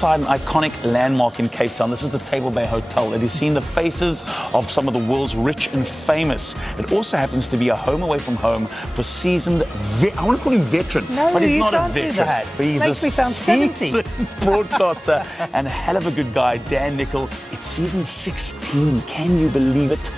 inside an iconic landmark in Cape Town. This is the Table Bay Hotel. It has seen the faces of some of the world's rich and famous. It also happens to be a home away from home for seasoned, I want to call him veteran, no, but he's not a can't do veteran. that. But he's Makes a me sound 70. seasoned broadcaster and a hell of a good guy, Dan Nicholl. It's season 16. Can you believe it?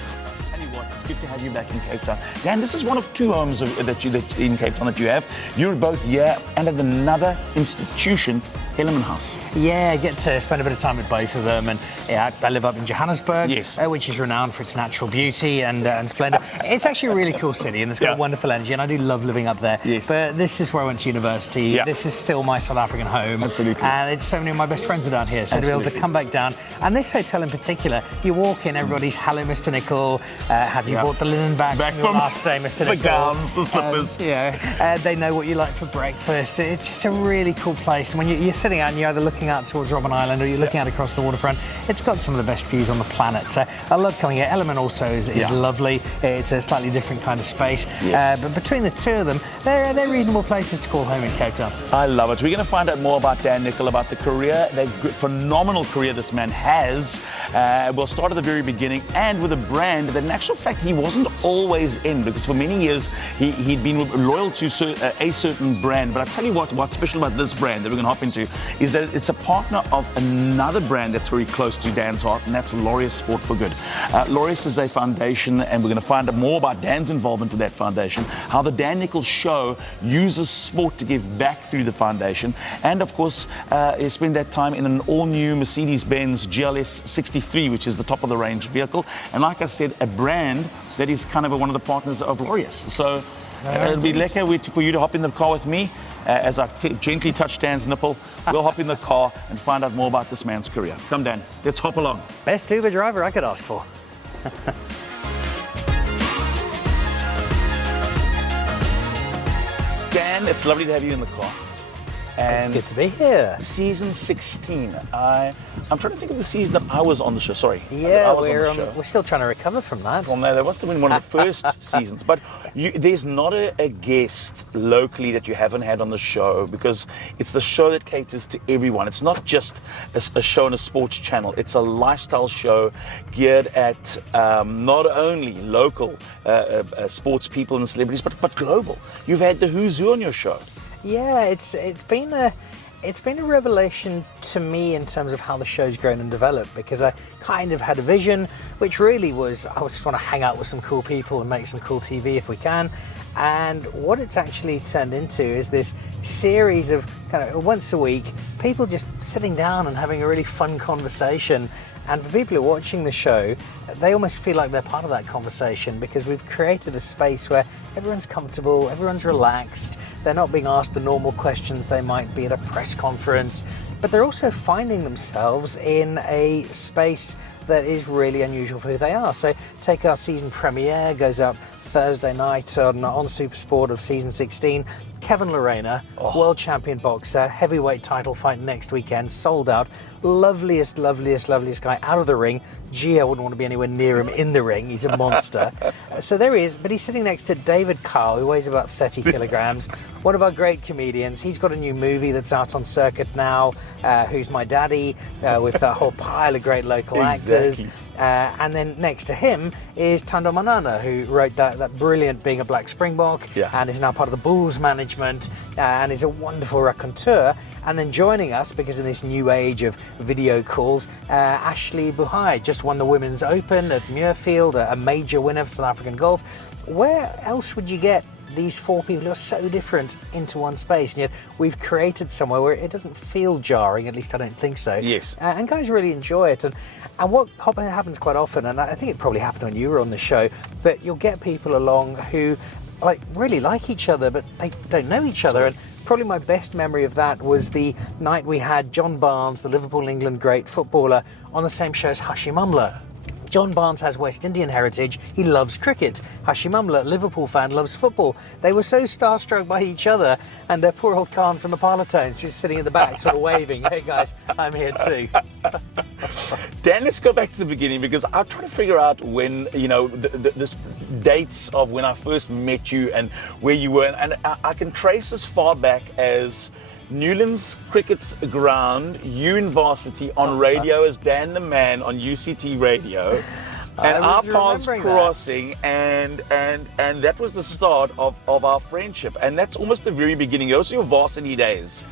It's good to have you back in Cape Town. Dan, this is one of two homes that in Cape Town that you have. You're both here and at another institution, Element House. Yeah, I get to spend a bit of time with both of them, and yeah, I live up in Johannesburg, yes, which is renowned for its natural beauty and splendour. It's actually a really cool city, and it's got a wonderful energy, and I do love living up there. Yes. But this is where I went to university. Yeah. This is still my South African home. Absolutely. And it's so many of my best friends are down here, so to be able to come back down. And this hotel in particular, you walk in, everybody's, hello, Mr. Nicholl. Have you bought the linen back from your last day, Mr. Nicholl? The gowns, the slippers. They know what you like for breakfast. It's just a really cool place. And when you're sitting out and you're either looking out towards Robben Island or you're looking out across the waterfront, it's got some of the best views on the planet. So I love coming here. Element also is lovely. It's a slightly different kind of space. Yes. But between the two of them, they're reasonable places to call home in Cape Town. I love it. We're going to find out more about Dan Nicholl, about the career, the phenomenal career this man has. We'll start at the very beginning, and with a brand that in actual fact he wasn't always in, because for many years he'd been loyal to a certain brand. But I tell you what's special about this brand that we're going to hop into is that it's a partner of another brand that's very close to Dan's heart, and that's Laureus Sport for Good. Laureus is a foundation, and we're going to find out more about Dan's involvement with that foundation, how the Dan Nicholl Show uses sport to give back through the foundation, and of course you spend that time in an all-new Mercedes GLS 63, which is the top-of-the-range vehicle, and like I said, a brand that is kind of one of the partners of Laureus. So it'll be lekker for you to hop in the car with me. As I gently touch Dan's nipple, we'll hop in the car and find out more about this man's career. Come, Dan, let's hop along. Best Uber driver I could ask for. Dan, it's lovely to have you in the car. And it's good to be here. Season 16. I'm trying to think of the season that I was on the show. Sorry. Yeah, we're still trying to recover from that. Well, no, that must have been one of the first seasons. But there's not a guest locally that you haven't had on the show, because it's the show that caters to everyone. It's not just a show on a sports channel. It's a lifestyle show geared at not only local sports people and celebrities, but global. You've had the who's who on your show. Yeah, it's been a revelation to me in terms of how the show's grown and developed, because I kind of had a vision, which really was, I just want to hang out with some cool people and make some cool TV if we can. And what it's actually turned into is this series of kind of once a week, people just sitting down and having a really fun conversation. And for people who are watching the show, they almost feel like they're part of that conversation, because we've created a space where everyone's comfortable, everyone's relaxed, they're not being asked the normal questions they might be at a press conference, but they're also finding themselves in a space that is really unusual for who they are. So take our season premiere, goes up Thursday night on SuperSport of season 16. Kevin Lorena, world champion boxer, heavyweight title fight next weekend, sold out. Loveliest guy out of the ring. Gee, I wouldn't want to be anywhere near him in the ring. He's a monster. So there he is, but he's sitting next to David Carl, who weighs about 30 kilograms. One of our great comedians. He's got a new movie that's out on circuit now, Who's My Daddy, with a whole pile of great local actors. And then next to him is Tando Manana, who wrote that brilliant Being a Black Springbok, and is now part of the Bulls management, and is a wonderful raconteur. And then joining us, because in this new age of video calls, Ashley Buhai just won the Women's Open at Muirfield, a major winner for South African golf. Where else would you get these four people who are so different into one space? And yet we've created somewhere where it doesn't feel jarring, at least I don't think so. Yes. And guys really enjoy it. And what happens quite often, and I think it probably happened when you were on the show, but you'll get people along who really like each other, but they don't know each other. And probably my best memory of that was the night we had John Barnes, the Liverpool England great footballer, on the same show as Hashim Amla. John Barnes has West Indian heritage. He loves cricket. Hashim Amla, Liverpool fan, loves football. They were so starstruck by each other, and their poor old Khan from the Parlotones just sitting in the back, sort of waving, "Hey guys, I'm here too." Dan, let's go back to the beginning, because I'm trying to figure out when, the dates of when I first met you and where you were. And I can trace as far back as Newlands Cricket's ground, you in varsity, on radio as Dan the Man on UCT radio. And our paths crossing, and that was the start of our friendship. And that's almost the very beginning. Those are your varsity days.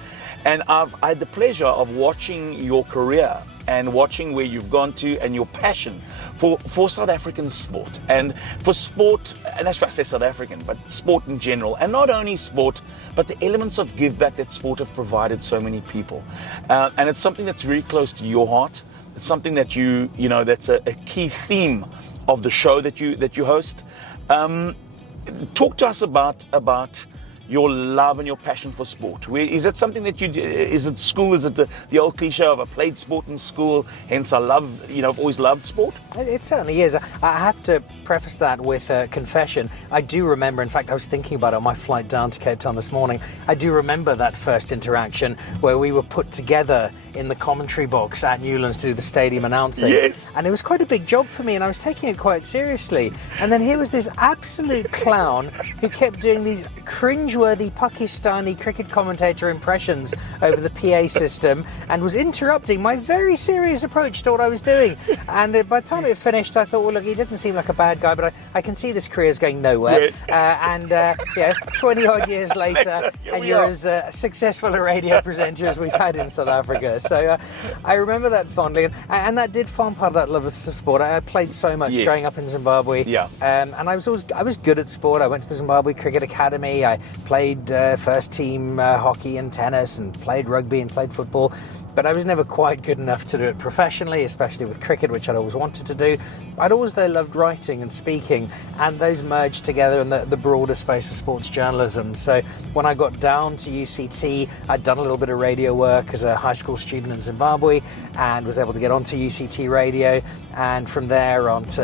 And I had the pleasure of watching your career and watching where you've gone to, and your passion for South African sport, and for sport, and that's why I say South African, but sport in general. And not only sport, but the elements of give back that sport have provided so many people. And it's something that's very close to your heart. It's something that you know, that's a key theme of the show that you host. Talk to us about your love and your passion for sport. Is that something that you do? Is it school? Is it the old cliche of I played sport in school, hence I love, I've always loved sport? It certainly is. I have to preface that with a confession. I do remember, in fact, I was thinking about it on my flight down to Cape Town this morning. I do remember that first interaction where we were put together in the commentary box at Newlands to do the stadium announcing. Yes. And it was quite a big job for me, and I was taking it quite seriously. And then here was this absolute clown who kept doing these cringeworthy Pakistani cricket commentator impressions over the PA system and was interrupting my very serious approach to what I was doing. And by the time it finished, I thought, well, look, he doesn't seem like a bad guy, but I can see this career's going nowhere. 20 odd years later, and you're as successful a radio presenter as we've had in South Africa. So I remember that fondly, and that did form part of that love of sport. I played so much growing up in Zimbabwe, and I was good at sport. I went to the Zimbabwe Cricket Academy. I played first team hockey and tennis, and played rugby and played football. But I was never quite good enough to do it professionally, especially with cricket, which I'd always wanted to do. I'd always, though, loved writing and speaking, and those merged together in the broader space of sports journalism. So when I got down to UCT, I'd done a little bit of radio work as a high school student in Zimbabwe, and was able to get onto UCT radio, and from there onto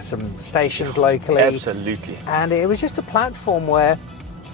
some stations locally. Absolutely. And it was just a platform where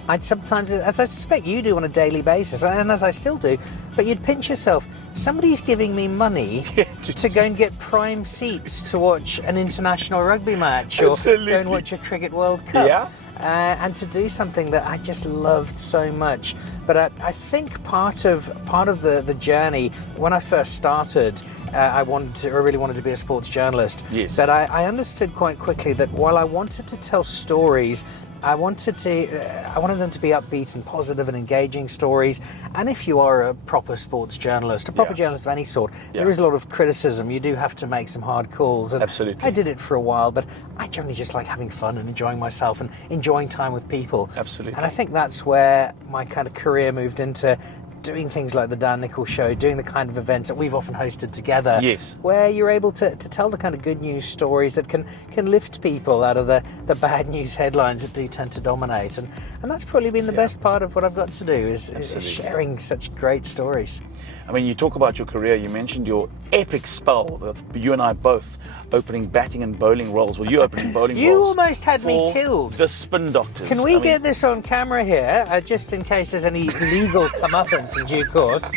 I'd sometimes, as I suspect you do on a daily basis, and as I still do, but you'd pinch yourself. Somebody's giving me money to go and get prime seats to watch an international rugby match, or go and watch a Cricket World Cup. Yeah. And to do something that I just loved so much. But I think part of the journey, when I first started, I really wanted to be a sports journalist. Yes. But I understood quite quickly that while I wanted to tell stories, I wanted them to be upbeat and positive and engaging stories. And if you are a proper sports journalist, a proper journalist of any sort, there is a lot of criticism. You do have to make some hard calls. And absolutely. I did it for a while, but I generally just like having fun and enjoying myself and enjoying time with people. Absolutely. And I think that's where my kind of career moved into doing things like the Dan Nicholl Show, doing the kind of events that we've often hosted together. Yes. Where you're able to tell the kind of good news stories that can lift people out of the bad news headlines that do tend to dominate. And that's probably been the best part of what I've got to do, is sharing such great stories. I mean, you talk about your career, you mentioned your epic spell, you and I both opening batting and bowling roles. Well, you opening bowling roles. You almost had me killed. The Spin Doctors. Can we get this on camera here, just in case there's any legal comeuppance in due course?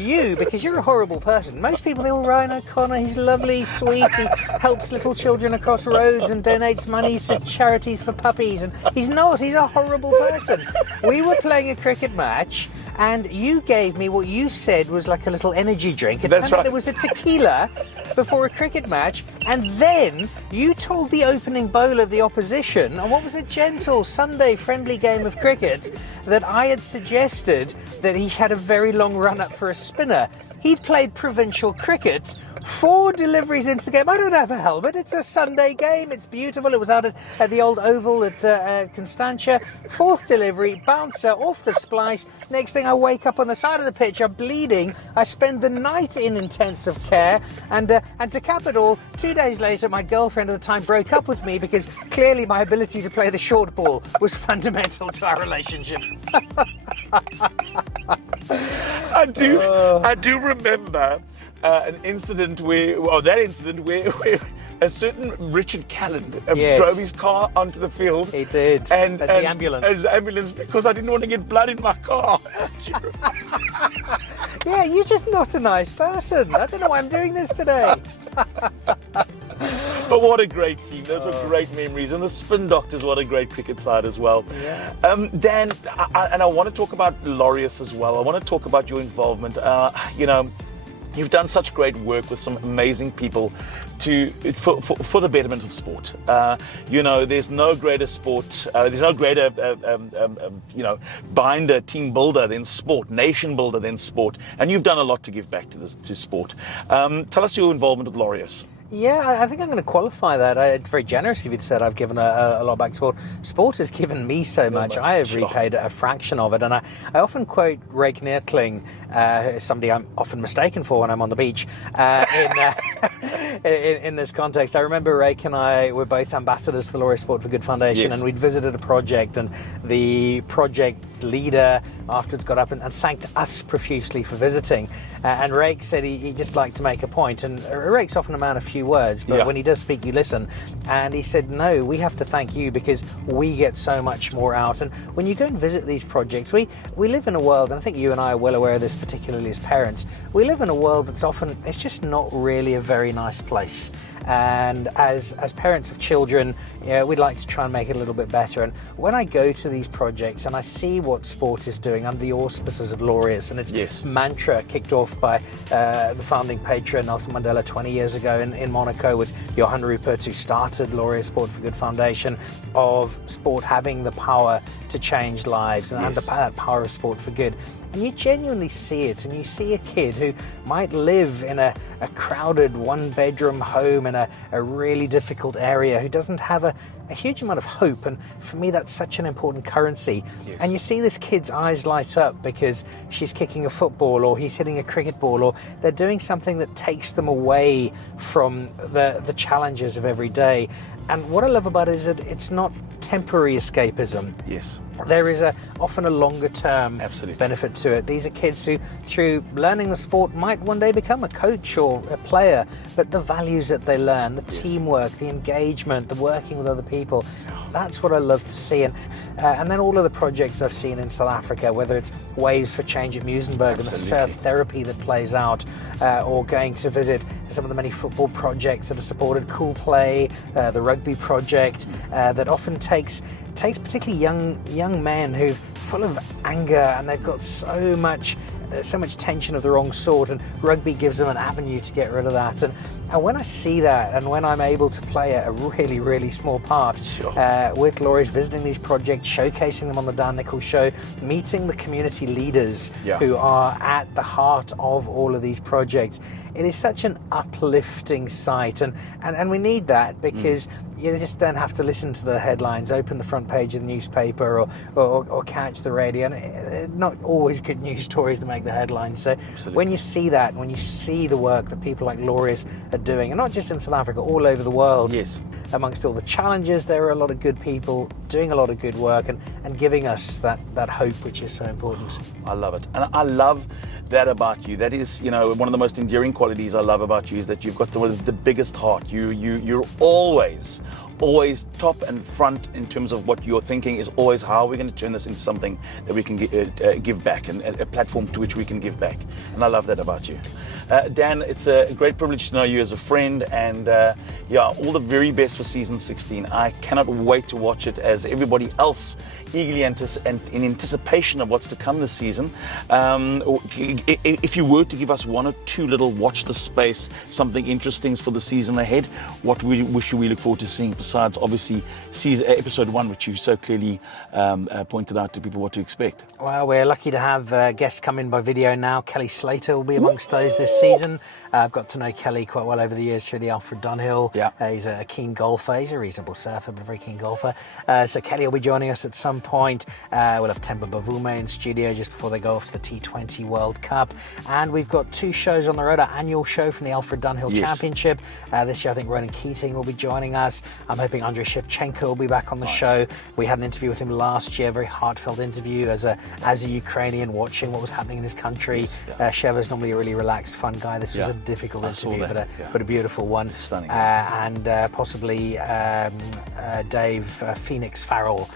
You, because you're a horrible person. Most people think, oh, Ryan O'Connor, he's lovely, he's sweet, he helps little children across roads and donates money to charities for puppies. And he's not, he's a horrible person. We were playing a cricket match, and you gave me what you said was like a little energy drink. It turned out it was a tequila before a cricket match, and then you told the opening bowler of the opposition, on what was a gentle Sunday friendly game of cricket, that I had suggested that he had a very long run up for a spinner. He'd played provincial cricket, 4 deliveries into the game. I don't have a helmet, it's a Sunday game, it's beautiful. It was out at the old oval at Constantia. 4th delivery, bouncer off the splice. Next thing I wake up on the side of the pitch, I'm bleeding. I spend the night in intensive care, and to cap it all, 2 days later my girlfriend at the time broke up with me because clearly my ability to play the short ball was fundamental to our relationship. I do remember an incident where a certain Richard Calland drove his car onto the field. He did. As the ambulance. As the ambulance, because I didn't want to get blood in my car. Yeah, you're just not a nice person. I don't know why I'm doing this today. But what a great team. Those were great memories. And the Spin Doctors, what a great cricket side as well. Yeah. Dan, I want to talk about Laureus as well. I want to talk about your involvement. You've done such great work with some amazing people for the betterment of sport. There's no greater sport, there's no greater, binder, team builder than sport, nation builder than sport. And you've done a lot to give back to sport. Tell us your involvement with Laureus. Yeah, I think I'm going to qualify that. It's very generous of you to say I've given a lot back to sport. Sport has given me so much. I have repaid a fraction of it. And I often quote Ray Knirtling, somebody I'm often mistaken for when I'm on the beach, in this context. I remember Rake and I were both ambassadors for the Laureus Sport for Good Foundation, and we'd visited a project, and the project leader afterwards got up and thanked us profusely for visiting. And Rake said he'd just like to make a point. And Rake's often a man of few words, but when he does speak, you listen. And he said, no, we have to thank you because we get so much more out. And when you go and visit these projects, we live in a world, and I think you and I are well aware of this, particularly as parents, we live in a world that's often, it's just not really a very nice place. And as parents of children, we'd like to try and make it a little bit better. And when I go to these projects and I see what sport is doing under the auspices of Laureus, and its mantra kicked off by the founding patron Nelson Mandela 20 years ago in Monaco with Johan Rupert, who started Laureus Sport for Good Foundation, of sport having the power to change lives and the power of sport for good. And you genuinely see it, and you see a kid who might live in a crowded one-bedroom home in a really difficult area, who doesn't have a huge amount of hope, and for me that's such an important currency. And you see this kid's eyes light up because she's kicking a football or he's hitting a cricket ball, or they're doing something that takes them away from the challenges of every day. And what I love about it is that it's not temporary escapism. There is often a longer term benefit to it. These are kids who, through learning the sport, might one day become a coach or a player, but the values that they learn, the teamwork, the engagement, the working with other people, that's what I love to see. And then all of the projects I've seen in South Africa, whether it's Waves for Change at Muizenberg and the surf therapy that plays out, or going to visit some of the many football projects that have supported Cool Play, the rugby project, that often takes particularly young men who are full of anger, and they've got so much tension of the wrong sort, and rugby gives them an avenue to get rid of that. And when I see that, and when I'm able to play a really, really small part with Laureus, visiting these projects, showcasing them on the Dan Nicholl Show, meeting the community leaders who are at the heart of all of these projects, it is such an uplifting sight. And we need that, because you just then have to listen to the headlines, open the front page of the newspaper, or catch the radio, and not always good news stories that make the headlines. So when you see that, when you see the work that people like Laureus are doing, and not just in South Africa, all over the world, amongst all the challenges, there are a lot of good people doing a lot of good work and giving us that hope, which is so important. I love it. And I love that about you. That is, one of the most endearing qualities I love about you is that you've got the biggest heart. You're always top and front in terms of what you're thinking is always, how are we going to turn this into something that we can give back, and a platform to which we can give back. And I love that about you. Dan, it's a great privilege to know you as a friend, and all the very best for season 16. I cannot wait to watch it, as everybody else eagerly in anticipation of what's to come this season. If you were to give us one or two little watch the space, something interesting for the season ahead, what should we look forward to seeing, besides obviously episode 1, which you so clearly pointed out to people what to expect? Well, we're lucky to have guests come in by video now. Kelly Slater will be amongst those this season. I've got to know Kelly quite well over the years through the Alfred Dunhill. He's a keen golfer. He's a reasonable surfer, but a very keen golfer. So Kelly will be joining us at some point. We'll have Temba Bavume in studio just before they go off to the T20 World Cup. And we've got 2 shows on the road. Our annual show from the Alfred Dunhill Championship. This year I think Ronan Keating will be joining us. I'm hoping Andrei Shevchenko will be back on the show. We had an interview with him last year, a very heartfelt interview as a Ukrainian watching what was happening in his country. Sheva's normally a really relaxed, fun guy. This was a difficult interview, but a beautiful one. Stunning. And possibly Dave Phoenix Farrell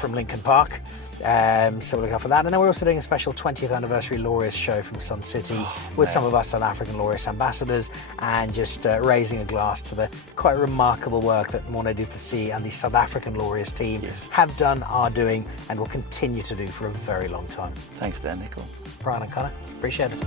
from Lincoln Park. So we'll look out for that. And then we're also doing a special 20th anniversary Laureus show from Sun City with some of our South African Laureus ambassadors, and just raising a glass to the quite remarkable work that Monet Duplessis and the South African Laureus team have done, are doing, and will continue to do for a very long time. Thanks, Dan Nicholl. Brian and Connor, appreciate it.